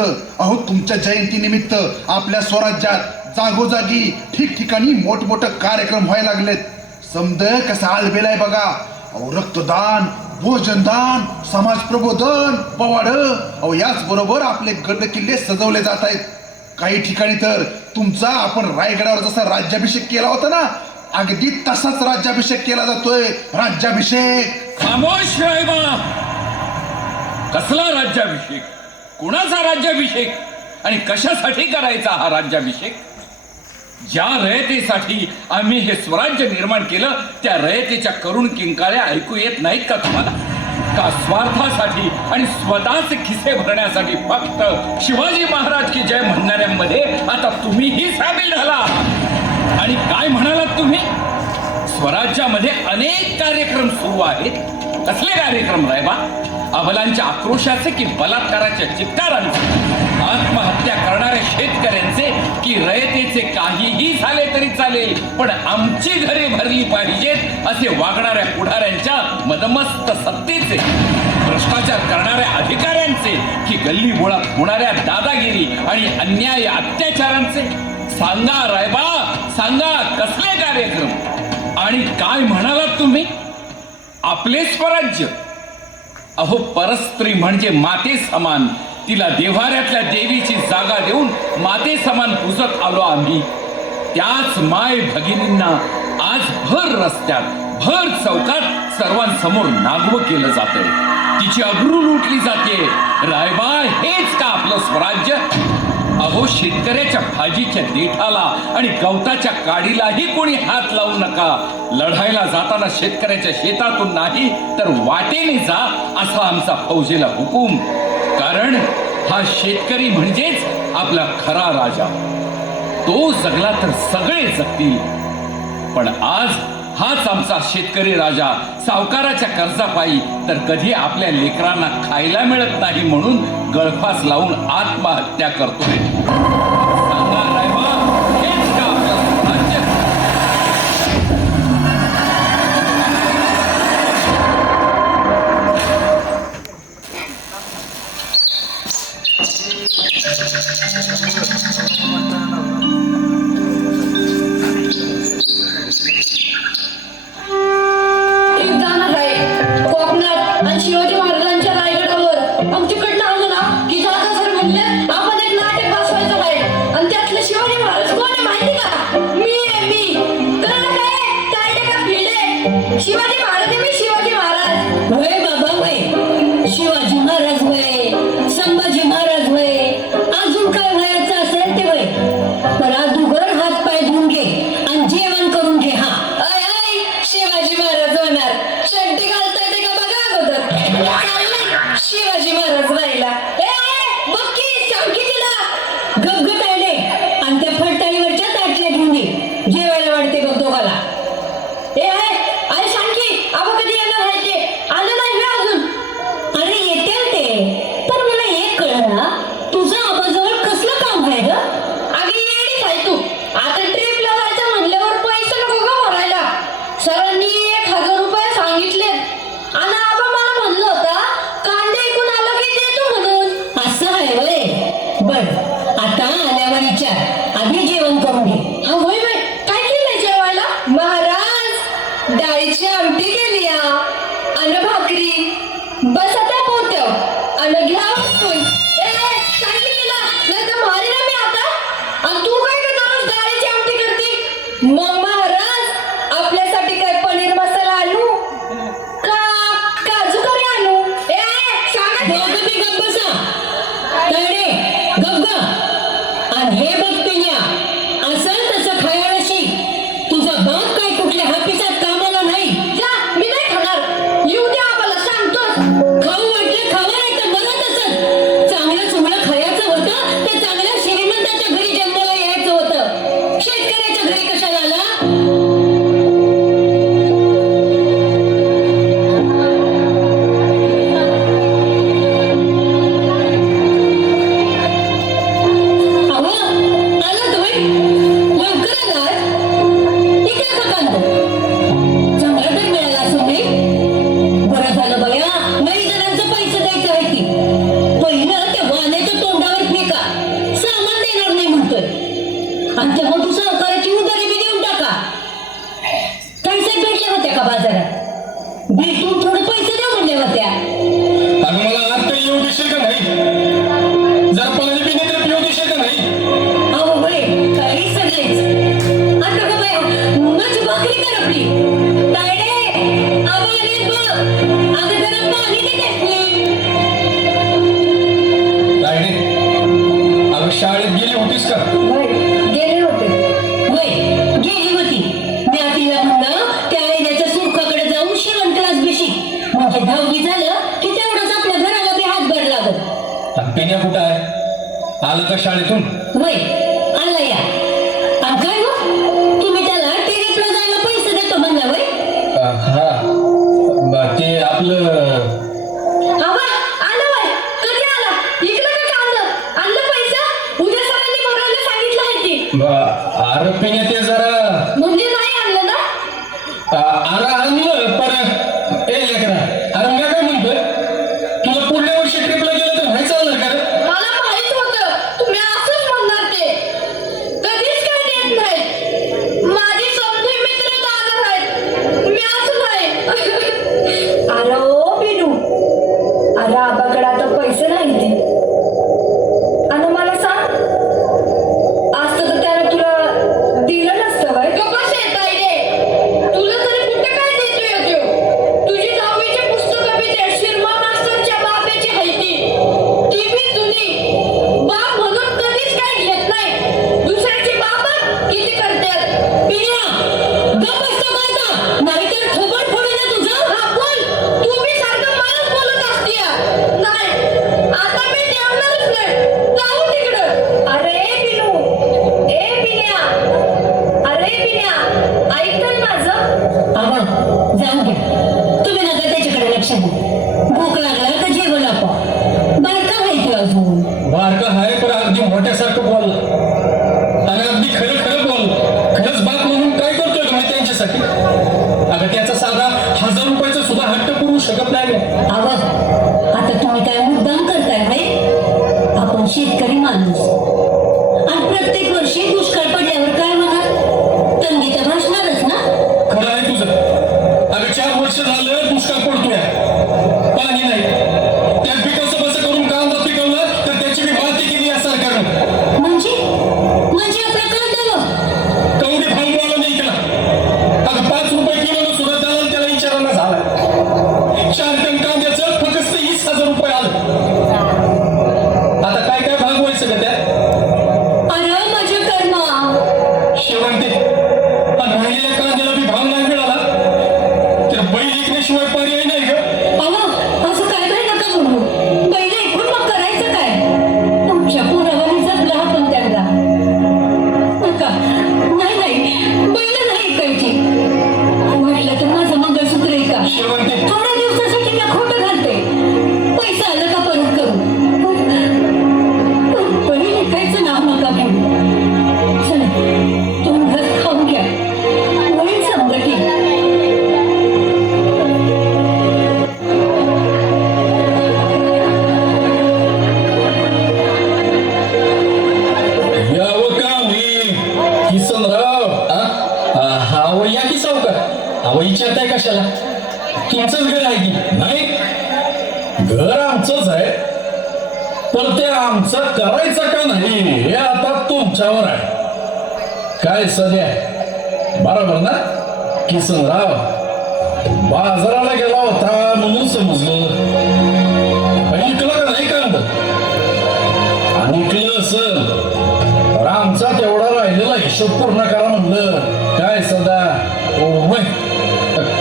माणसं, अहो तुमच्या जयंतीनिमित्त आपल्या स्वराज्यात जागोजागी ठिकठिकाणी मोठमोठे कार्यक्रम व्हायला लागलेत. समद कसा आलबेलाय बघा. अहो रक्तदान, भोजनदान, समाज प्रबोधन, पवाड, अहो याच बरोबर आपले गड किल्ले सजवले जात आहेत. काही ठिकाणी तर तुमचा आपण रायगडावर जसा राज्याभिषेक केला होता ना, अगदी तसाच राज्याभिषेक केला जातोय. राज्याभिषेक. खामोश रायबा. कसला राज्याभिषेक? कुणाचा राज्याभिषेक? आणि कशासाठी करायचा हा राज्याभिषेक? ज्या रयतेसाठी आम्ही हे स्वराज्य निर्माण केलं त्या रयतेच्या करुण किंकाळ्या ऐकू येत नाहीत का तुम्हाला? का स्वार्थासाठी आणि स्वतःचे खिसे भरण्यासाठी फक्त शिवाजी महाराज की जय म्हणणाऱ्यांमध्ये आता तुम्हीही सामील झाला? आणि काय म्हणालात तुम्ही? स्वराज्यामध्ये अनेक कार्यक्रम सुरू आहेत. कसले कार्यक्रम रायबा? अबलांच्या आक्रोशाचे की बलात्काराच्या चित्कारांचे? आत्महत्या करणाऱ्या शेतकऱ्यांचे की रयतेचे? काहीही झाले तरी चालेल, पण आमची घरे भरली पाहिजेत असे वागणाऱ्या पुढाऱ्यांच्या मदमस्त सत्तेचे? भ्रष्टाचार करणाऱ्या अधिकाऱ्यांचे की गल्ली बोळात होणाऱ्या दादागिरी आणि अन्याय अत्याचारांचे? सांगा रायबा, सांगा कसले कार्यक्रम? आणि काय म्हणालात तुम्ही? आपले स्वराज्य. अहो परस्त्री म्हणजे माते समान. तिला देव्हाऱ्यातल्या देवीची जागा देऊन माते समान पूजत आलो आम्ही. त्याच माय भगिनींना आज भर रस्त्यात, भर चौकात सर्वांसमोर नागवं केलं जातंय. तिची अब्रू लुटली जाते. रायबा, हेच का आपलं स्वराज्य? अहो शेतकऱ्याच्या भाजीच्या देठाला आणि गवताच्या काडीलाही कोणी हात लावू नका. लढायला जाताना शेतकऱ्याच्या शेतातून नाही तर वाटेने जा असा आमचा फौजेला हुकूम. कारण हा शेतकरी म्हणजेच आपला खरा राजा. तो जगला तर सगळे जगतील. पण आज हाच आमचा शेतकरी राजा सावकाराच्या कर्जापायी तर कधी आपल्या लेकरांना खायला मिळत नाही म्हणून गळफास लावून आत्महत्या करतोय. सांगा रायबा, हेच का आपलं स्वराज्य? शिवाजी महाराजांच्या रायगडावर आमच्याकडनं आलं ना की दादा सर म्हणले आपण एक नाटक बसवायचं आहे. आणि त्यातले शिवाजी महाराज कोण आहे माहिती का? मी तर काय का फिरले शिवाजी महाराज आहे. मी शिवाजी महाराज होय बाबा, होय शिवाजी महाराज होय, संभाजी महाराज होय, अजून काय व्हायचं असेल ते होय. पण अगोदर हात पाय धुवून घे आणि जेवण करून घे. हा शिवाजी महाराज होणार. शंटी घालता येते का बघा अगोदर. शिवाजी महाराज राहिला गपगप आले आणि त्या फडताळीवरच्या ताटल्या घेऊन ये. जेवायला वाटते बघ दोघाला. अरे सांगी आबा कधी येणार आहे? ते आलं नाही ना अजून. अरे येते ते, पण मला एक कळना तुझं आबाजवळ कसलं काम आहे ग? अगं येडीच आहे तू. आता ट्रिपला जायचं म्हणल्यावर पैसे नको का भरायला? सरांनी 1000 रुपये सांगितलेत आणि आबा मला म्हणलं होता कांदे ऐकून आलं की देतो म्हणून. असं आहे होय. बर आता आल्यावर विचार, आधी जेवण करून घे. हा होय बाई, काय केलंय जेवायला? महाराज डाळीची आमटी केली अन भाकरी. बस आता पोहत्या अन घ्या उठून. सांगितलं नाही तर मारी ना मी आता. आणि तू काय करणार? डाळीची आमटी करते. मग महाराज आपल्यासाठी काय पनीर मसाला आणू का काजू करी आणू? सांगा. दोघं गप्प बसा. गप्प. आणि हे बघ पिल्या, असं तसं खायला शिक. तुझा बाप काय कुठल्या हापीसात कामाला नाही. जा, मी नाही खाणार. येऊ द्या आम्हाला, सांगतोच. खाऊ वाटलं खावा, नाही तर मला तसंच. चांगलं चुंगलं खायचं होतं तर चांगल्या श्रीमंताच्या घरी जन्माला यायचं होतं. शेतकऱ्याच्या घरी कशाला आला? आणि त्या मोठू सहकाराची उधारी बी देऊन टाका. काही साहेब भेटल्या होत्या का बाजारात? भेटून थोडे पैसे द्या म्हणल्या होत्या. अगं मला आज काही येऊ देशील का नाही? जरा पाणी पिणे तर पिऊ देशील का नाही? अहो होय काही सगळेच आता का बाई माझी भाकरी कर आपली. तायडे आबाने बघ अगं जरा पाणी दे त्यातनी. तायडे, अगं शाळेत गेली होतीस का? होय गेले होते. होय गेली होती. मी तिला म्हणलं त्या आईच्या सुरखाकडे जाऊन शिवण क्लास बी शिक. म्हणजे 10वी झालं की तेवढंच आपल्या घराला बी हातभार लागत. आणि पिण्या कुठं आहे? आलं का शाळेतून? होय आला या. आणि काय हो तुम्ही त्याला टेरेसला जायला पैसे देतो म्हणला होय? हा ते आपलं आवा आला होय. कधी आला? इकडे का आणलं पैसा? उद्या सरांनी भरायला सांगितलं आहे ते. अरे पिण्या ते जरा म्हणजे नाही आणलं ना? अरे आणलं पण ए लेकरा, अरे मी काय म्हणतोय, तुला पुढल्या वर्षी ट्रिपला गेलं तर नाही चालणार का रे? मला माहित होतं तुम्ही असंच म्हणणार ते. कधीच काय देत नाही. माझे समजे मित्र दादा आहेत. मी असं नाही. अरे ओ बिनू, अरे आबाकडे आता पैसे नाही ते. आणि मला सांग असतं तर त्याने तुला दिलं नसतं बाय. कपाश येत आहे तुला तरी कुठे काय देतोय तो? तुझी 10वीची पुस्तकं बी त्या शिरमा मास्तरच्या बापाची आहे ती बी जुनी. बाप म्हणून कधीच काय घेत नाही. दुसऱ्याची बाबा किती करतात. पिया गप असतो का आता? नाहीतर थोबड फोडे ना तुझं. हा बोल. तू बी सारखं मलाच बोलत असतीया. नाही आता मी ठेवणारच नाही. जाऊ तिकडं. अरे बिनू, ए बिन्या, अरे बिन्या, ऐक तर माझं. आवा जाऊ द्या. तुम्ही नका त्याच्याकडे लक्ष द्या. भूक लागला तर जेवण आपा. बारका आहे तू अजून. बारका आहे पण अगदी मोठ्यासारखं बोल आणि अगदी खरं खरं बोल. खरंच बाप म्हणून काय करतोय का मी त्यांच्यासाठी? अगं त्याचा साधा 1000 रुपयाचा सुद्धा हट्ट करू शकत नाही मी. आवा आता तुम्ही काय मुद्दाम करताय भाई? आपण शेतकरी माणूस आणि प्रत्येक वर्षी दुष्काळ पडल्यावर काय म्हणा तंगी तर भासणारच ना. खरं आहे तुझं. अगं 4 वर्ष झालं दुष्काळ पडतोय, पाणी नाही. त्या पिकाचं कसं करून कांदा पिकवला तर त्याची मी माती केली या सरकारनं. म्हणजे आपल्या कांद्यावर कवडी भांडवल नाही केला. अगं 5 रुपये किलो सुद्धा त्याला विचारायला झाला. 4 टन कांद्याचं फक्त 20,000 रुपये आलं. आता काय काय भागवायचं का त्यात? अरे माझ्या कर्मा. शेवंते आणि राहिलेल्या कांद्याला बी भाव नाही मिळाला तर बैल विकण्याशिवाय पर्याय नाही ग. अवा असं काय काय नका म्हणू. बैल ऐकून मग करायचं काय? तुमच्या पुरावाने जगला आपण त्यांना. नका नाही बैल नाही ऐकायची. म्हटलं तर माझं मंगळसूत्र आहे का? शेवंते थोड्या दिवसासाठी मी खोटं घालते. पैसा आला का परत करू. बैल ऐकायचं नाव नका घेऊ. चला तुम्ही घर खाऊन घ्या. बैल समजा की यावं का मी किसनराव? हा या की सावकार. अहो विचारताय कशाला? तुमचंच घर आहे की नाही? घर आमचंच आहे पण ते आमचं करायचं का नाही हे आता तुमच्यावर आहे. काय सध्या बरोबर ना किसनराव? बाजाराला गेला होता म्हणून समजलं. ऐकलं का नाही कांद? आणि ऐकलं असं आमचा तेवढा राहिलेला हिशोब पूर्ण करा म्हणलं. काय सदा होय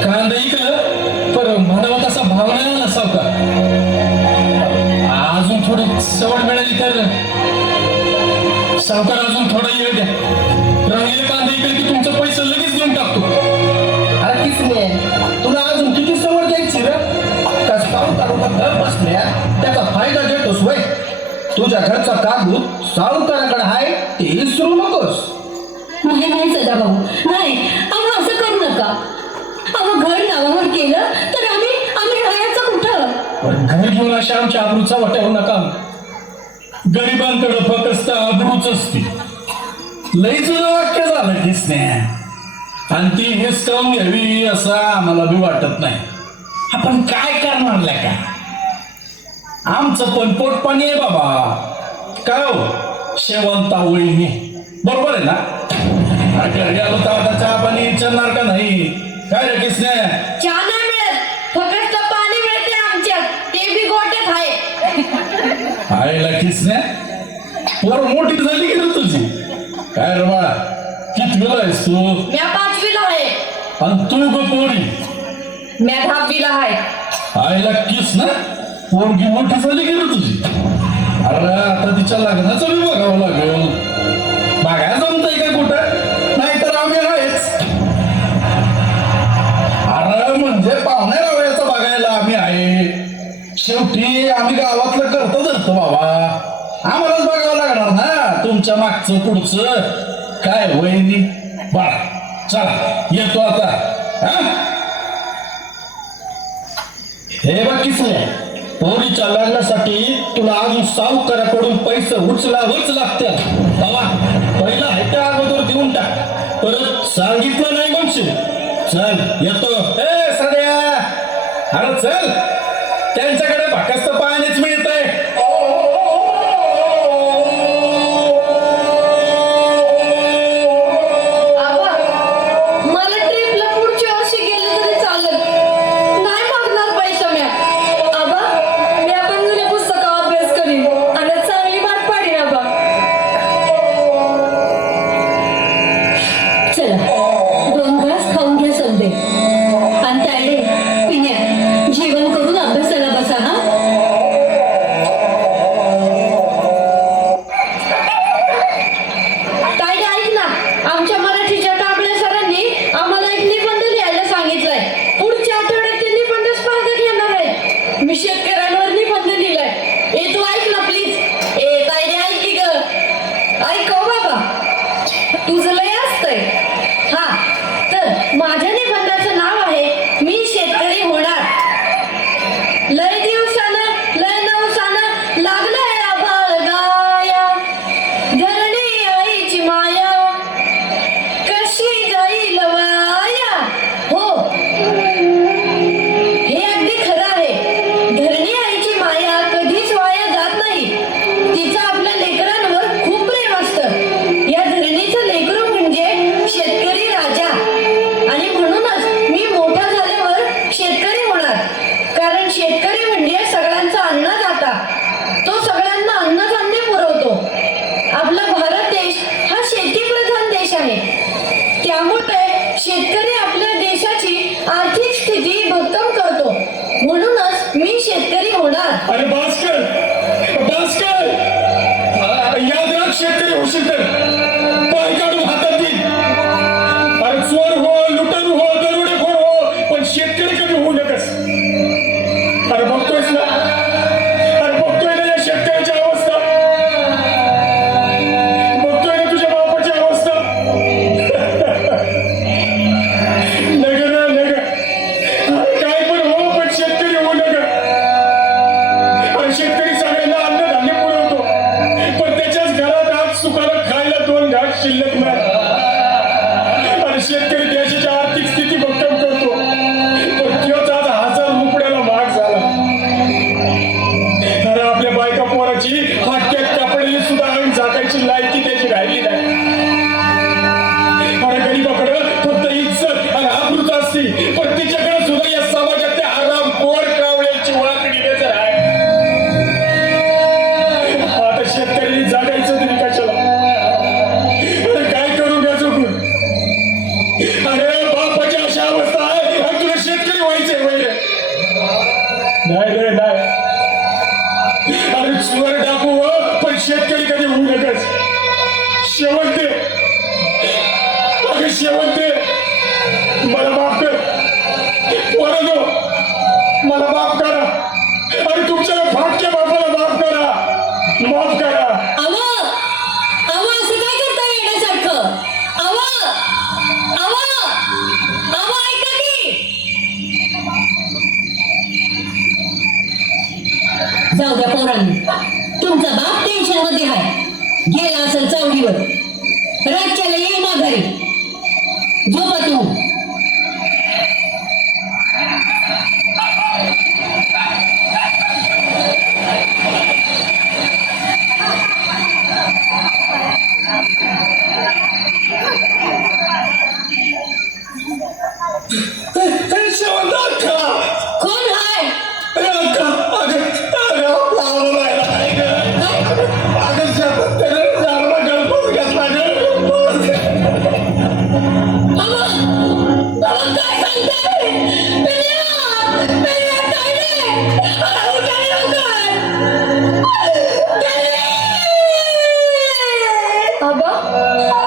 कांदा ऐकलं पर म्हणावा तसा भाव नाही आला सावकार. अजून थोडी सवड मिळाली तर सावकार अजून थोडा येऊ द्या. राहिलेले कांदा ऐकलं की तुमचं पैसे लगेच देऊन टाकतो. अरे किसने तुला अजून किती सवड द्यायची रे? का सावकाराला घर बसल्या त्याचा फायदा देतोस वय? तुझ्या घरचा कागद सावकाराकडे आहे ते विसरू नकोस. नाही सदाभाऊ नाही. अहो असं करू नका. अहो घर नावावर केलं तर आम्ही राहायचं कुठं? पण घर घेऊन अशा आमच्या आबरूचा वाट्यावर नका. गरिबांकडे फक्त आबरूच असते. लई जुनं वाक्य झालं किसने, आणि ती हिसकावून घ्यावी असं आम्हाला बी वाटत नाही. आपण काय करणार का, आमचं पण पोट पाणी आहे बाबा. काय हो शेवंता वहिनी, बरोबर आहे ना? घरी आलो तर आता चहा पाणी विचारणार का नाही? काय रे किसने? चहा नाही मिळत, फक्त पाणी मिळते आमच्यात, ते बी गोट्यात आहे. आईला किसने पोर मोठी झाली की रे तुझी? काय रे बाळा, कितवीला आहेस तू? म्या 5वीला आहे. आणि तू ग पोरी? म्या 10वीला आहे. आईला किस ना पोरगी मोठी झाली की रे तुझी? अरे आता तिच्या लग्नाचं बी बघावं लागेल. बघायला जमतंय का कुठं? नाहीतर आम्ही आहेच. अरे म्हणजे पाहुणे रावयाचं बघायला आम्ही आहे. शेवटी आम्ही गावातलं करतो धरतो बाबा, आम्हालाच बघावं लागणार ना तुमच्या मागचं पुढचं. काय वहिनी बाळा, चला येतो आता. हा हे बघ किसने, पोरीच्या लग्नासाठी तुला अजून सावकाराकडून पैसे उचलावंच लागतील. बाबा पहिला आहे त्या अगोदर देऊन टाक, परत सांगितलं नाही म्हणशील. चल येतो. ए सध्या, अरे चल, त्यांच्याकडे भाकस्त पाण्याच मिळत आहे. आबा, मला ट्रिपला पुढच्या वर्षी गेलं तरी चालेल, नाही मागणार पैसा म्या. आबा, मी आपण जुन्या पुस्तकावर अभ्यास करीन आणि चांगली मार्क पाडीन. आबा चला, 2 घास खाऊन घ्या समजे, आणि तायडे पिण्या जेवण करून अभ्यासाला बसा. हा तायडे ऐक ना, आमच्या मराठीच्या टाकल्या सरांनी आम्हाला एक निबंध लिहायला सांगितलंय. पुढच्या आठवड्यात ते निबंध स्पर्धा घेणार आहे. मी शेतकऱ्यांवर निबंध लिहिलाय. ए तू ऐक ना प्लीज. ए तायडे ऐक की ग, ऐक हो बाबा, तुझं लय असतंय. हा तर माझ्या निबंधाचं नाव आहे मी शेतकरी होणार. लय दिवसानं लय नवसानं लागलंय आभाळ गाया, धरणी आईची माया कशी जाईल वाया. हो हे अगदी खरं आहे. धरणी आईची माया कधीच वाया जात नाही. तिचं आपल्या लेकरांवर खूप प्रेम असतं. या धरणीचं लेकरू म्हणजे शेतकरी राजा, आणि म्हणूनच मी मोठा झाल्यावर शेतकरी होणार. कारण शेतकरी म्हणजे सगळ्यांचा अन्नदाता. तो सगळ्यांना अन्नधान्य पुरवतो. आपला भारत देश हा शेतीप्रधान देश आहे. त्यामुळे शेतकरी आपल्या देशाची आर्थिक स्थिती भक्कम करतो. म्हणूनच मी शेतकरी होणार. अरे भास्कर, भास्कर, याद राख, शेतकरी होशील तर पाय काढून हातात देईल. अरे चोर हो, लुटारू हो, दरोडेखोर हो, पण शेतकरी कधी होऊ नकस. अरे बघतोयस ना, अरे बघतोय ना या शेतकऱ्याची अवस्था, बघतोय ना तुझ्या बापाची अवस्था. नग ना नग, अरे काय पण हो, पण शेतकरी होऊ नका. अरे शेतकरी सगळ्यांना अन्नधान्य पुरवतो, पण त्याच्याच घरात आज सुखाला खायला 2 घास शिल्लक नाही. आणि शेतकरी देशाची आर्थिक स्थिती भक्कम करतो, पण तोच आज 1000 रुपयाला महाग झाला. अरे आपल्या बायका पोराची फाटक्यात कपडे सुद्धा आणून झाकायची लायकी त्याची राहिली नाही. अरे गरीबाकडे फक्त इज्जत आणि आबरूच असते, पण तिच्याकडे सुद्धा या समाजात आराम कोर कावळ्याची वाकडी नजर आहे. आता शेतकऱ्यांनी जगायचं तरी कशाला? अरे काय करू ग, झोपा तू. कोण हाय? बाबा, बाबा काय सांगताय? पेन्या, पेन्या काय रे? अहो, काय लवकर? पेन्या! बाबा, बाबा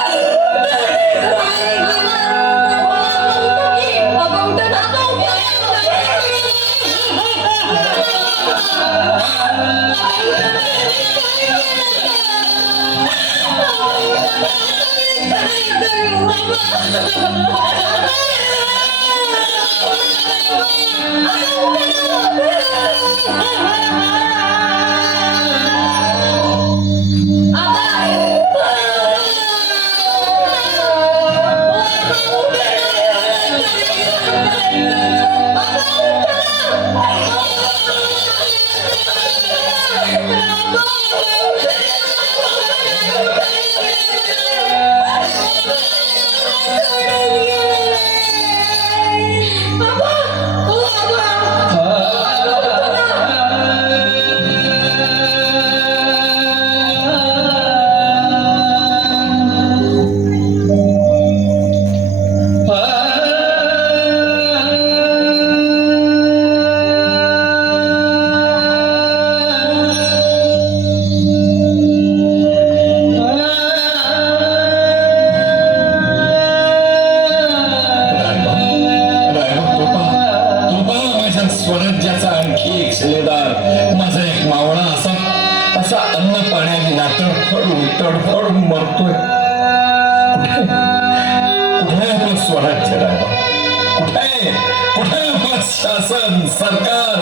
उठा ना, स्वराज्याचा आणखी एक शिलेदार, माझा एक मावळा असा असा अन्न पाण्याविना तडफडून मरतोय. कुठे आपलं स्वराज्य राहावं? कुठे आपलं शासन सरकार?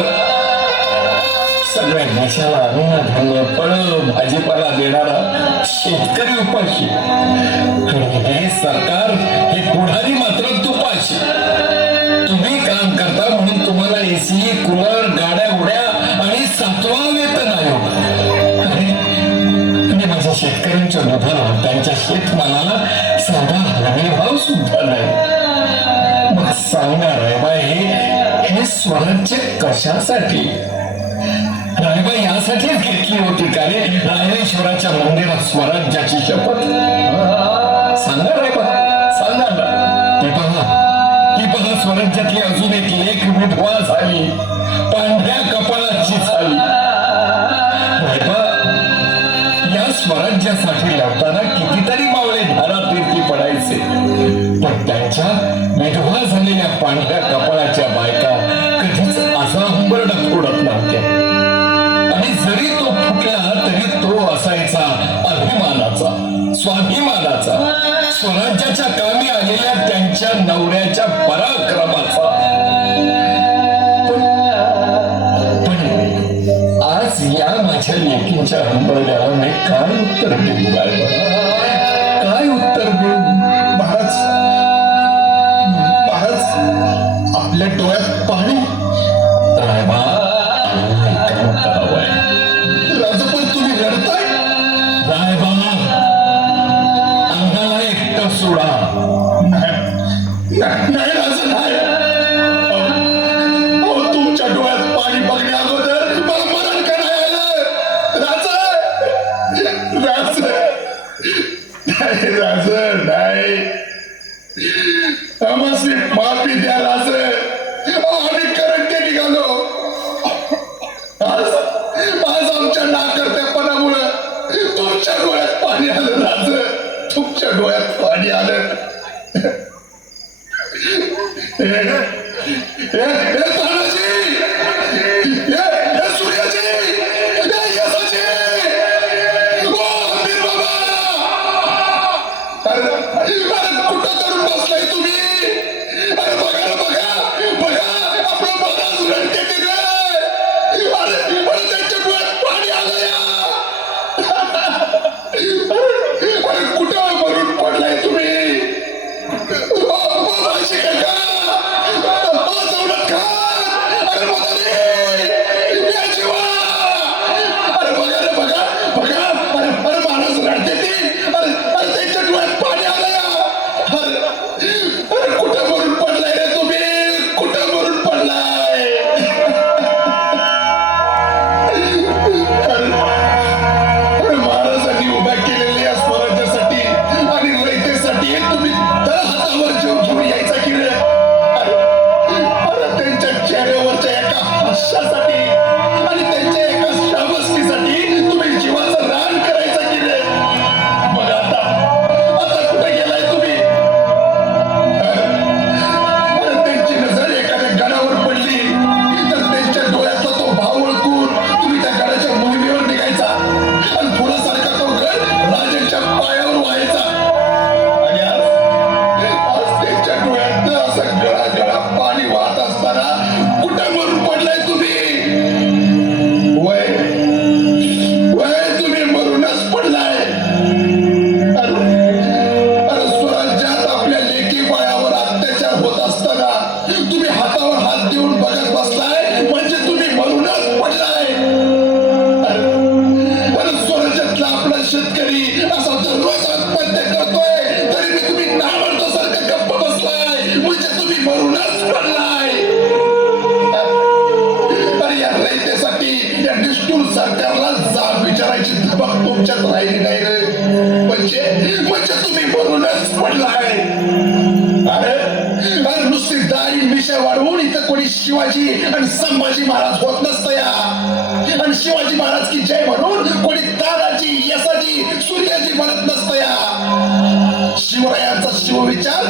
सगळ्या देशाला अन्नधान्य फळं भाजीपाला देणारा शेतकरी उपाशी, हे सरकार, हे पुढारी मात्र तुपाशी. तुम्ही काम करता म्हणून तुम्हाला एसी, कूलर, गाड्या उड्या आणि 7वा वेतन आयोग. आणि माझ्या शेतकऱ्यांच्या दुधाला, त्यांच्या शेतमालाला साधा हमी भाव सुद्धा नाही. मग सांगणार आहे बा, हे स्वराज्य कशासाठी? रायबा यासाठीच घेतली होती का रे रायरेश्वराच्या मंदिरात स्वराज्याची शपथ? सांगा रायबा, सांगा ना. ही पहा स्वराज्यातली अजून एक लेख विधवा झाली, पांढऱ्या कपाळाची झाली. रायबा, या स्वराज्यासाठी लढताना कितीतरी मावळे धारातीर्थी पडायचे, पण त्यांच्या विधवा झालेल्या पांढऱ्या कपाळाच्या बायका कधीच असा हुंबरडा फोडत नव्हत्या. आणि जरी तो फुटला तरी तो असायचा अभिमानाचा, स्वाभिमानाचा, स्वराज्याच्या कामी आलेल्या त्यांच्या नवऱ्याच्या पराक्रमाचा. पण आज या माझ्या लेकींच्या हंबरड्याला मी काय उत्तर देऊ? काय उत्तर देऊ? महाराज, आपल्या डोळ्यात पाणी. रायबा, राजपण तुम्ही रडताय? रायबा, अंगाला एकटं सोडा. नाही राज, नाही. अहो, तुमच्या डोळ्यात पाणी बघण्या अगोदर मला मरण का नाही आलं? राज, नाही. आम्हाला माफी द्या राज. आम्ही करंटे निघालो. आज आमच्या नाकर्तेपणामुळे तुमच्या डोळ्यात पाणी आलं राज, तुमच्या डोळ्यात पाणी आलं. तानाजी, सूर्याजी, यशाजी, ओ हमीर बाबा, अरे कुठं करून बसलाय तुम्ही? अरे बघा ना, बघा आपलं महाराज रडते की काय? अरे त्यांच्या डोळ्यात पाणी आलं या. अरे कुठं मरून पडलाय तुम्ही? आणि संभाजी महाराज होत नसतं या. आणि शिवाजी महाराज की जय म्हणून कोणी तानाजी, यसाजी, सूर्याजी म्हणत नसतं या. शिवरायांचा शिवविचार